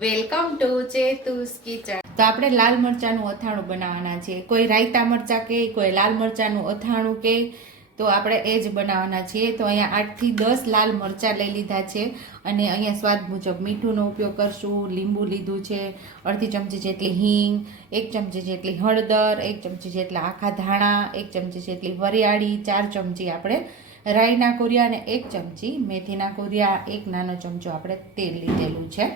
Welcome to ચેતુસ kitchen. તો આપણે લાલ મરચાંનું અથાણું બનાવવાના છે કોઈ રાયતા મરચાં કે, કોઈ લાલ મરચાંનું અથાણું કે, તો આપણે એ જ બનાવવાના છીએ. તો અહીંયા આઠથી દસ લાલ મરચાં લઈ લીધા છે અને અહીંયા સ્વાદ મુજબ મીઠુંનો ઉપયોગ કરશું, લીંબુ લીધું છે, અડધી ચમચી જેટલી હિંગ, એક ચમચી જેટલી હળદર, એક ચમચી જેટલા આખા ધાણા, એક ચમચી જેટલી વરિયાળી, ચાર ચમચી આપણે રાઈના કોરિયા અને એક ચમચી મેથીના કોરિયા, એક નાનો ચમચો આપણે તેલ લીધેલું છે.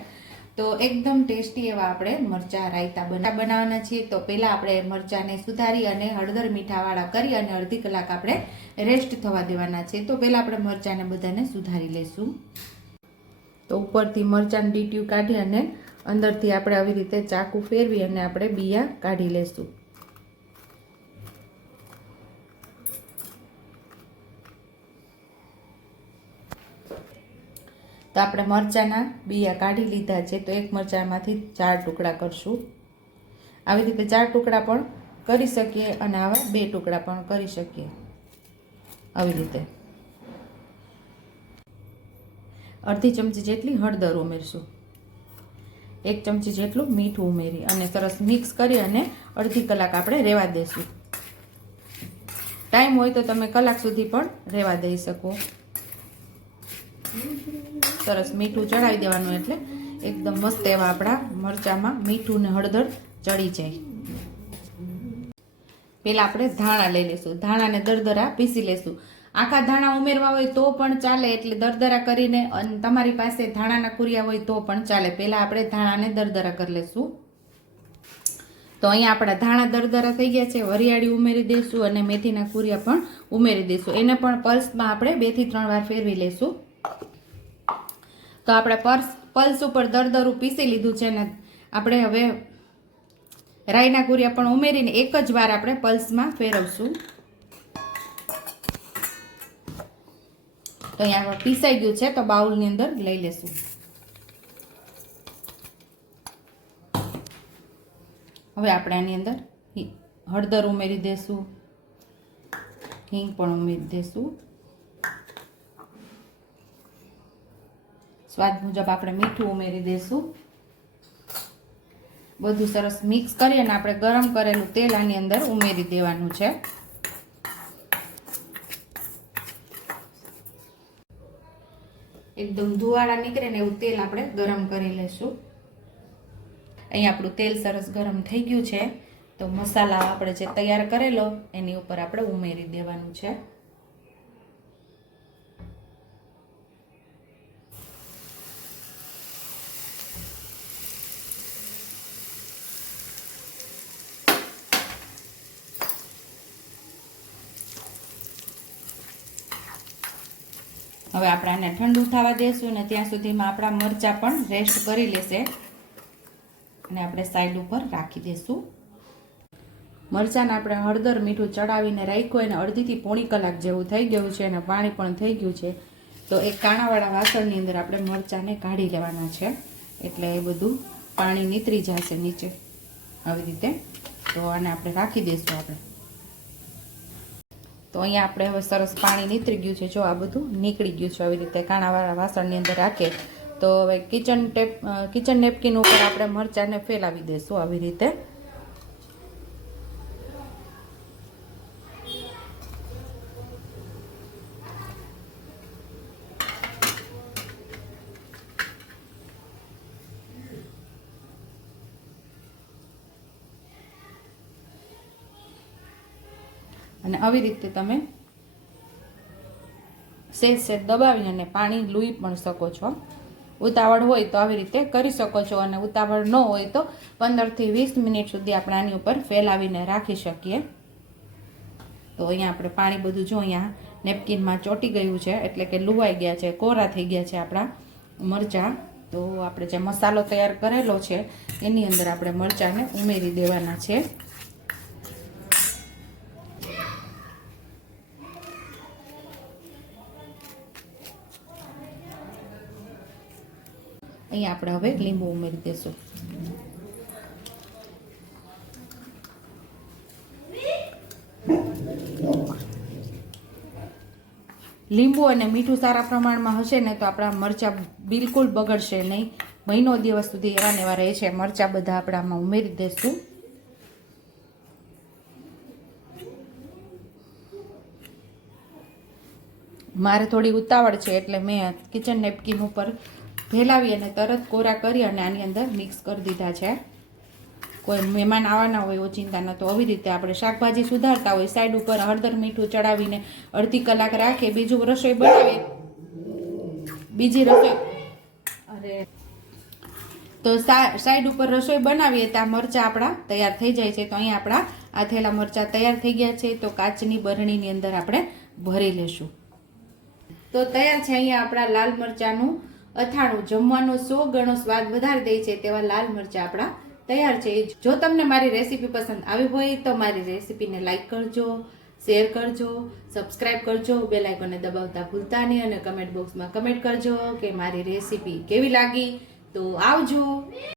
તો એકદમ ટેસ્ટી એવા આપણે મરચાં રાયતા બના બનાવવાના છીએ. તો પહેલાં આપણે મરચાંને સુધારી અને હળદર મીઠાવાળા કરી અને અડધી કલાક આપણે રેસ્ટ થવા દેવાના છે. તો પહેલાં આપણે મરચાંને બધાને સુધારી લઈશું તો ઉપરથી મરચાંની ડીટ્યું કાઢી અને અંદરથી આપણે આવી રીતે ચાકુ ફેરવી અને આપણે બિયા કાઢી લઈશું તો આપણે મરચાંના બિયા કાઢી લીધા છે. તો એક મરચાંમાંથી ચાર ટુકડા કરશું. આવી રીતે ચાર ટુકડા પણ કરી શકીએ અને આવા બે ટુકડા પણ કરી શકીએ. આવી રીતે. અડધી ચમચી જેટલી હળદર ઉમેરશું. એક ચમચી જેટલું મીઠું ઉમેરી અને સરસ મિક્સ કરી અને અડધી કલાક આપણે રહેવા દઈશું ટાઈમ હોય તો તમે કલાક સુધી પણ રહેવા દઈ શકો. સરસ મીઠું ચડાવી દેવાનું એટલે એકદમ મસ્ત એવા આપણા મરચાંમાં મીઠું ને હળદર ચડી જાય. પહેલાં આપણે ધાણા લઈ લઈશું. ધાણાને દરદરા પીસી લેશું આખા ધાણા ઉમેરવા હોય તો પણ ચાલે, એટલે દરદરા કરીને અને તમારી પાસે ધાણાના કુરિયા હોય તો પણ ચાલે. પહેલાં આપણે ધાણાને દરદરા કરી લઈશું. તો અહીંયા આપણા ધાણા દરદરા થઈ ગયા છે. વરિયાળી ઉમેરી દઈશું અને મેથીના કુરિયા પણ ઉમેરી દઈશું. એને પણ પલ્સમાં આપણે બેથી ત્રણ વાર ફેરવી લઈશું. તો આપણે પર્સ, પલ્સ ઉપર દરદરું પીસી લીધું છે ને, આપણે હવે રાઈના કુરિયા પણ ઉમેરીને એક જ વાર આપણે પલ્સમાં ફેરવશું. તો અહીંયા પીસાઈ ગયું છે, તો બાઉલની અંદર લઈ લેશું. હવે આપણે આની અંદર હળદર ઉમેરી દેશું, હિંગ પણ ઉમેરી દેશું. સ્વાદ મુજબ આપણે મીઠું ઉમેરી દઈશું બધું સરસ મિક્સ કરી અને આપણે ગરમ કરેલું તેલ આની અંદર ઉમેરી દેવાનું છે. એકદમ ધુવાળા નીકળે ને એવું તેલ આપણે ગરમ કરી લઈશું અહીં આપણું તેલ સરસ ગરમ થઈ ગયું છે. તો મસાલા આપણે જે તૈયાર કરેલો, એની ઉપર આપણે ઉમેરી દેવાનું છે. હવે આપણે આને ઠંડુ થવા દેશું ને ત્યાં સુધીમાં આપણા મરચાં પણ રેસ્ટ કરી લેશે. અને આપણે સાઈડ ઉપર રાખી દઈશું મરચાંને આપણે હળદર મીઠું ચડાવીને રાખ્યું એને અડધીથી પોણી કલાક જેવું થઈ ગયું છે અને પાણી પણ થઈ ગયું છે. તો એક કાણાવાળા વાસણની અંદર આપણે મરચાંને કાઢી લેવાના છે. એટલે એ બધું પાણી નીતરી જશે નીચે. આવી રીતે. તો આને આપણે રાખી દઈશું આપણે. તો અહીંયા આપણે હવે સરસ પાણી નીતરી ગયું છે. જો આ બધું નીકળી ગયું છે આવી રીતે કાણાવાળા વાસણની અંદર રાખે, તો હવે કિચન ટેપ કિચન નેપકિન ઉપર આપણે મરચાંને ફેલાવી દઈશું આવી રીતે. અને આવી રીતે તમે સેજ સેજ દબાવીને અને પાણી લૂઈ પણ શકો છો. ઉતાવળ હોય તો આવી રીતે કરી શકો છો અને ઉતાવળ ન હોય તો પંદરથી વીસ મિનિટ સુધી આપણે આની ઉપર ફેલાવીને રાખી શકીએ. તો અહીંયા આપણે પાણી બધું જો અહીંયા નેપકિનમાં ચોંટી ગયું છે, એટલે કે લુવાઈ ગયા છે, કોરા થઈ ગયા છે આપણા મરચાં. તો આપણે જે મસાલો તૈયાર કરેલો છે, એની અંદર આપણે મરચાંને ઉમેરી દેવાના છે. અહીંયા આપણે હવે લીંબુ ઉમેરી દઈશું લીંબુ અને મીઠું સારા પ્રમાણમાં હશે ને તો આપણા મરચાં બિલકુલ બગડશે નહીં. મહિનો દિવસ સુધી એવા ને એવા રહે છે. મરચાં બધા આપણામાં ઉમેરી દઈશું મારે થોડી ઉતાવળ છે એટલે મેં કિચન નેપકિન ઉપર ફેલાવી અને તરત કોરા કરી અને આની અંદર મિક્સ કરી દીધા છે. કોઈ મહેમાન આવવાના હોય ઓચિંતાના તો આવી રીતે આપણે શાકભાજી સુધારતા હોય સાઈડ ઉપર હળદર મીઠું ચડાવીને અડધી કલાક રાખે બીજું રસોઈ બનાવીએ. બીજી રસોઈ. અરે. તો સાઈડ ઉપર રસોઈ બનાવીએ ત્યાં મરચાં આપણા તૈયાર થઈ જાય છે. તો અહીંયા આપણા આ થયેલા મરચાં તૈયાર થઈ ગયા છે. તો કાચની બરણીની અંદર આપણે ભરી લેશું. તો તૈયાર છે અહીંયા આપણા લાલ મરચાંનું અથાણું જમવાનો સો ગણો સ્વાદ વધારી દે છે તેવા લાલ મરચાં આપણા તૈયાર છે. જો તમને મારી રેસીપી પસંદ આવી હોય તો મારી રેસીપીને લાઇક કરજો, શેર કરજો, સબસ્ક્રાઇબ કરજો, બેલ આઇકોનને દબાવતા ભૂલતા નહીં અને કમેન્ટ બોક્સમાં કમેન્ટ કરજો કે મારી રેસીપી કેવી લાગી. તો આવજો.